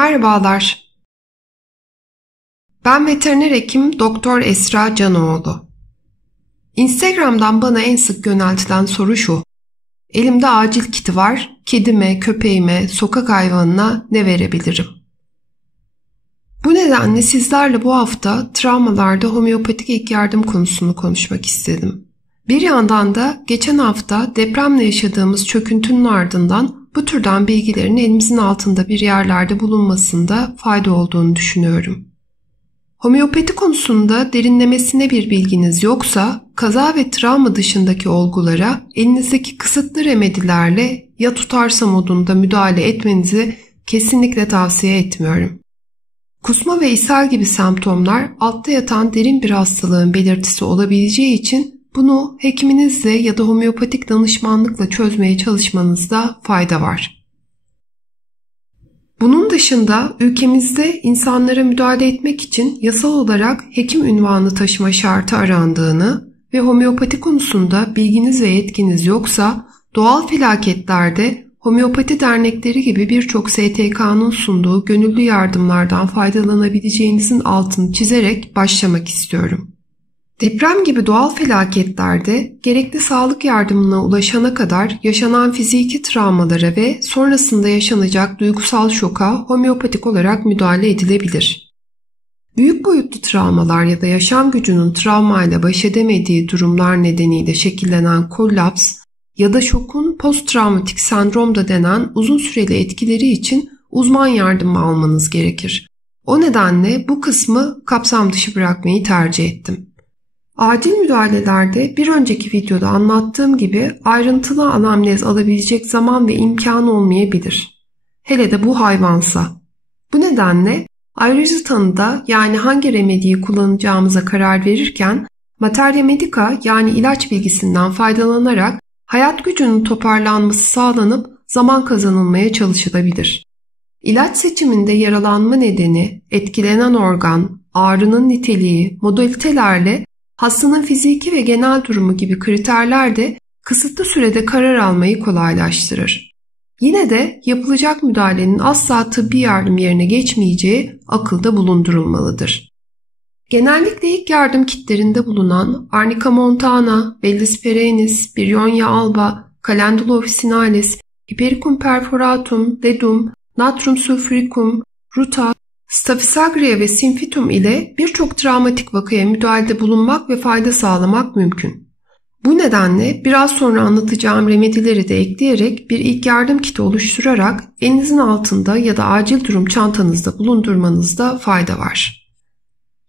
Merhabalar. Ben veteriner hekim Doktor Esra Canoğlu. Instagram'dan bana en sık yöneltilen soru şu: elimde acil kiti var, kedime, köpeğime, sokak hayvanına ne verebilirim? Bu nedenle sizlerle bu hafta travmalarda homeopatik ilk yardım konusunu konuşmak istedim. Bir yandan da geçen hafta depremle yaşadığımız çöküntünün ardından bu türden bilgilerin elimizin altında bir yerlerde bulunmasında fayda olduğunu düşünüyorum. Homeopati konusunda derinlemesine bir bilginiz yoksa kaza ve travma dışındaki olgulara elinizdeki kısıtlı remedilerle ya tutarsa modunda müdahale etmenizi kesinlikle tavsiye etmiyorum. Kusma ve ishal gibi semptomlar altta yatan derin bir hastalığın belirtisi olabileceği için bunu hekiminizle ya da homeopatik danışmanlıkla çözmeye çalışmanızda fayda var. Bunun dışında ülkemizde insanlara müdahale etmek için yasal olarak hekim unvanı taşıma şartı arandığını ve homeopati konusunda bilginiz ve yetkiniz yoksa doğal felaketlerde homeopati dernekleri gibi birçok STK'nın sunduğu gönüllü yardımlardan faydalanabileceğinizin altını çizerek başlamak istiyorum. Deprem gibi doğal felaketlerde gerekli sağlık yardımına ulaşana kadar yaşanan fiziki travmalara ve sonrasında yaşanacak duygusal şoka homeopatik olarak müdahale edilebilir. Büyük boyutlu travmalar ya da yaşam gücünün travmayla baş edemediği durumlar nedeniyle şekillenen kollaps ya da şokun posttravmatik sendrom da denen uzun süreli etkileri için uzman yardımı almanız gerekir. O nedenle bu kısmı kapsam dışı bırakmayı tercih ettim. Acil müdahalelerde bir önceki videoda anlattığım gibi ayrıntılı anamnez alabilecek zaman ve imkan olmayabilir. Hele de bu hayvansa. Bu nedenle ayrıcı tanıda yani hangi remediyi kullanacağımıza karar verirken materia medica yani ilaç bilgisinden faydalanarak hayat gücünün toparlanması sağlanıp zaman kazanılmaya çalışılabilir. İlaç seçiminde yaralanma nedeni, etkilenen organ, ağrının niteliği, modalitelerle hastanın fiziki ve genel durumu gibi kriterler de kısıtlı sürede karar almayı kolaylaştırır. Yine de yapılacak müdahalenin asla tıbbi yardım yerine geçmeyeceği akılda bulundurulmalıdır. Genellikle ilk yardım kitlerinde bulunan Arnica montana, Bellis perennis, Bryonia alba, Calendula officinalis, Hypericum perforatum, Ledum, Natrum sulfuricum, Ruta, Staphysagraea ve Symphytum ile birçok travmatik vakaya müdahalede bulunmak ve fayda sağlamak mümkün. Bu nedenle biraz sonra anlatacağım remedileri de ekleyerek bir ilk yardım kiti oluşturarak elinizin altında ya da acil durum çantanızda bulundurmanızda fayda var.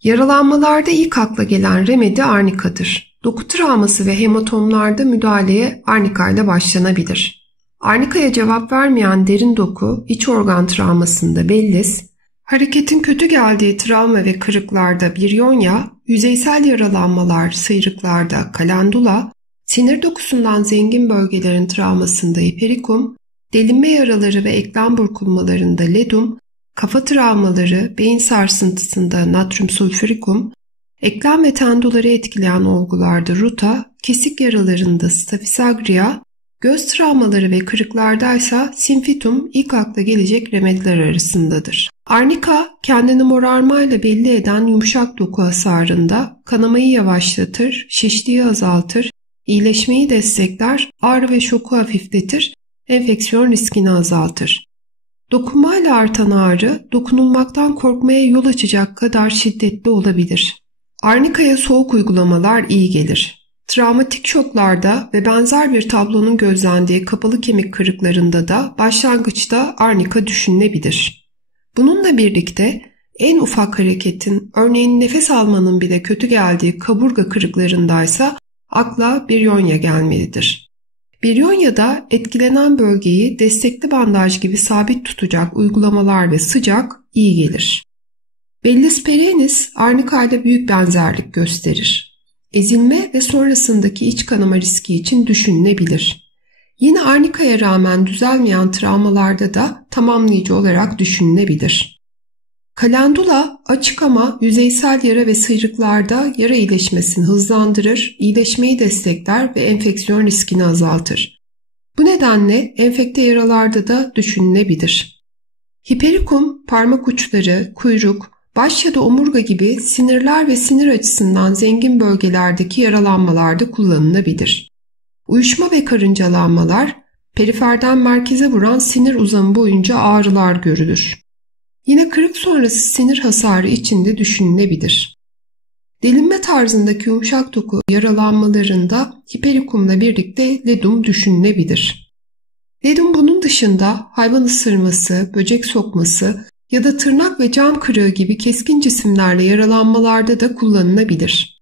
Yaralanmalarda ilk akla gelen remedi arnika'dır. Doku travması ve hematomlarda müdahaleye arnika ile başlanabilir. Arnika'ya cevap vermeyen derin doku, iç organ travmasında Bellis, hareketin kötü geldiği travma ve kırıklarda Bryonia, yüzeysel yaralanmalar, sıyrıklarda Calendula, sinir dokusundan zengin bölgelerin travmasında Hypericum, delinme yaraları ve eklem burkulmalarında Ledum, kafa travmaları, beyin sarsıntısında Natrum sulfuricum, eklem ve tendoları etkileyen olgularda Ruta, kesik yaralarında Staphysagraea, göz travmaları ve kırıklardaysa Symphytum ilk akla gelecek remediler arasındadır. Arnika kendini morarmayla belli eden yumuşak doku hasarında kanamayı yavaşlatır, şişliği azaltır, iyileşmeyi destekler, ağrı ve şoku hafifletir, enfeksiyon riskini azaltır. Dokunmayla artan ağrı dokunulmaktan korkmaya yol açacak kadar şiddetli olabilir. Arnika'ya soğuk uygulamalar iyi gelir. Travmatik şoklarda ve benzer bir tablonun gözlendiği kapalı kemik kırıklarında da başlangıçta arnika düşünülebilir. Bununla birlikte en ufak hareketin, örneğin nefes almanın bile kötü geldiği kaburga kırıklarındaysa akla Bryonia gelmelidir. Bryonia'da etkilenen bölgeyi destekli bandaj gibi sabit tutacak uygulamalar ve sıcak iyi gelir. Bellis perennis arnika ile büyük benzerlik gösterir. Ezilme ve sonrasındaki iç kanama riski için düşünülebilir. Yine arnikaya rağmen düzelmeyen travmalarda da tamamlayıcı olarak düşünülebilir. Calendula açık ama yüzeysel yara ve sıyrıklarda yara iyileşmesini hızlandırır, iyileşmeyi destekler ve enfeksiyon riskini azaltır. Bu nedenle enfekte yaralarda da düşünülebilir. Hiperikum, parmak uçları, kuyruk, baş ya da omurga gibi sinirler ve sinir açısından zengin bölgelerdeki yaralanmalarda kullanılabilir. Uyuşma ve karıncalanmalar, periferden merkeze vuran sinir uzamı boyunca ağrılar görülür. Yine kırık sonrası sinir hasarı için de düşünülebilir. Delinme tarzındaki yumuşak doku yaralanmalarında hiperikumla birlikte ledum düşünülebilir. Ledum bunun dışında hayvan ısırması, böcek sokması ya da tırnak ve cam kırığı gibi keskin cisimlerle yaralanmalarda da kullanılabilir.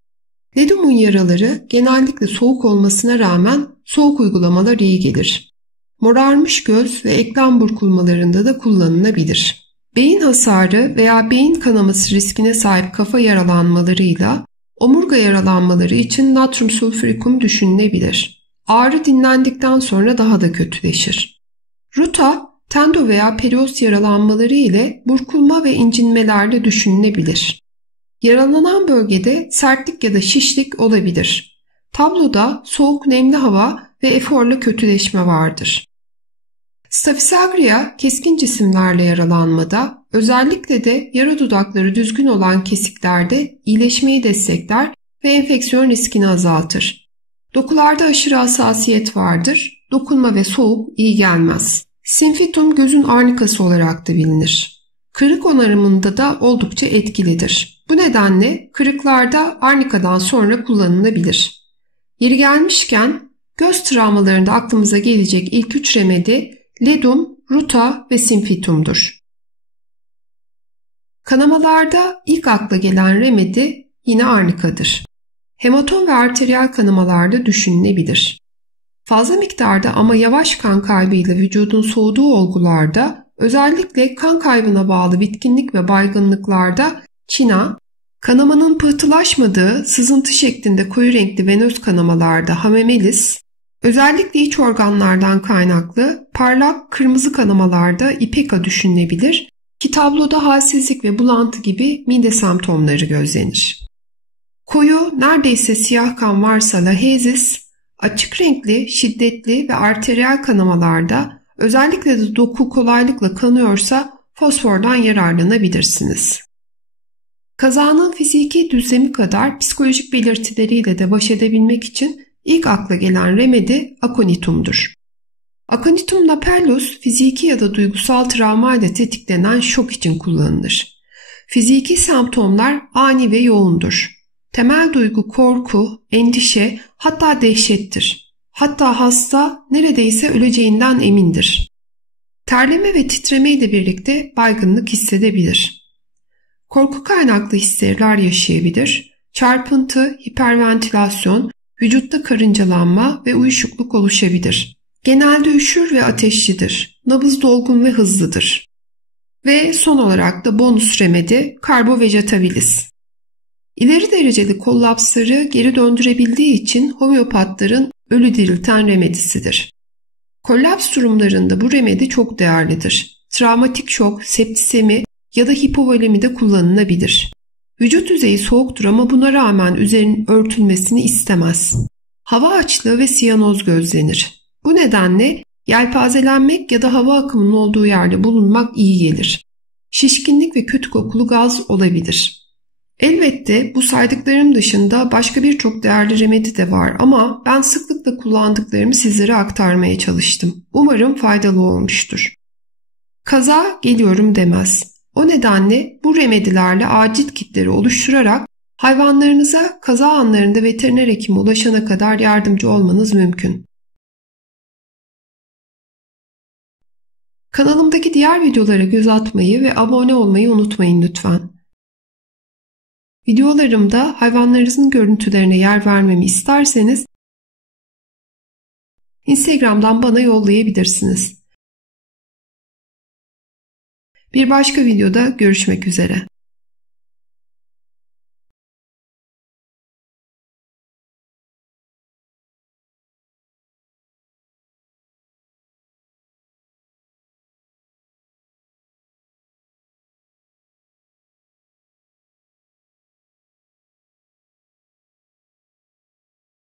Ledumun yaraları genellikle soğuk olmasına rağmen soğuk uygulamalar iyi gelir. Morarmış göz ve eklem burkulmalarında da kullanılabilir. Beyin hasarı veya beyin kanaması riskine sahip kafa yaralanmalarıyla omurga yaralanmaları için natrium sulfurikum düşünülebilir. Ağrı dinlendikten sonra daha da kötüleşir. Ruta, tendo veya perios yaralanmaları ile burkulma ve incinmelerde düşünülebilir. Yaralanan bölgede sertlik ya da şişlik olabilir. Tabloda soğuk nemli hava ve eforla kötüleşme vardır. Staphysagria keskin cisimlerle yaralanmada, özellikle de yara dudakları düzgün olan kesiklerde iyileşmeyi destekler ve enfeksiyon riskini azaltır. Dokularda aşırı hassasiyet vardır, dokunma ve soğuk iyi gelmez. Simfitum gözün arnikası olarak da bilinir. Kırık onarımında da oldukça etkilidir. Bu nedenle kırıklarda arnikadan sonra kullanılabilir. Yeri gelmişken göz travmalarında aklımıza gelecek ilk 3 remedi ledum, ruta ve simfitumdur. Kanamalarda ilk akla gelen remedi yine arnikadır. Hematom ve arteriyel kanamalarda düşünülebilir. Fazla miktarda ama yavaş kan kaybıyla vücudun soğuduğu olgularda, özellikle kan kaybına bağlı bitkinlik ve baygınlıklarda çina, kanamanın pıhtılaşmadığı sızıntı şeklinde koyu renkli venöz kanamalarda hamemelis, özellikle iç organlardan kaynaklı parlak kırmızı kanamalarda ipeka düşünülebilir ki tabloda halsizlik ve bulantı gibi mide semptomları gözlenir. Koyu, neredeyse siyah kan varsa lahezis, açık renkli, şiddetli ve arteriyel kanamalarda, özellikle de doku kolaylıkla kanıyorsa fosfordan yararlanabilirsiniz. Kazanın fiziki düzlemi kadar psikolojik belirtileriyle de baş edebilmek için ilk akla gelen remedi akonitumdur. Aconitum napellus fiziki ya da duygusal travmayla tetiklenen şok için kullanılır. Fiziki semptomlar ani ve yoğundur. Temel duygu korku, endişe, hatta dehşettir. Hatta hasta neredeyse öleceğinden emindir. Terleme ve titreme ile birlikte baygınlık hissedebilir. Korku kaynaklı hisler yaşayabilir. Çarpıntı, hiperventilasyon, vücutta karıncalanma ve uyuşukluk oluşabilir. Genelde üşür ve ateşlidir. Nabız dolgun ve hızlıdır. Ve son olarak da bonus remedi karbovegetabilis. İleri dereceli kollapsları geri döndürebildiği için homeopatların ölü dirilten remedisidir. Kollaps durumlarında bu remedi çok değerlidir. Travmatik şok, septisemi ya da hipovolemi de kullanılabilir. Vücut yüzeyi soğuktur ama buna rağmen üzerinin örtülmesini istemez. Hava açlığı ve siyanoz gözlenir. Bu nedenle yelpazelenmek ya da hava akımının olduğu yerde bulunmak iyi gelir. Şişkinlik ve kötü kokulu gaz olabilir. Elbette bu saydıklarım dışında başka birçok değerli remedi de var ama ben sıklıkla kullandıklarımı sizlere aktarmaya çalıştım. Umarım faydalı olmuştur. Kaza geliyorum demez. O nedenle bu remedilerle acil kitleri oluşturarak hayvanlarınıza kaza anlarında veteriner hekime ulaşana kadar yardımcı olmanız mümkün. Kanalımdaki diğer videolara göz atmayı ve abone olmayı unutmayın lütfen. Videolarımda hayvanlarınızın görüntülerine yer vermemi isterseniz Instagram'dan bana yollayabilirsiniz. Bir başka videoda görüşmek üzere.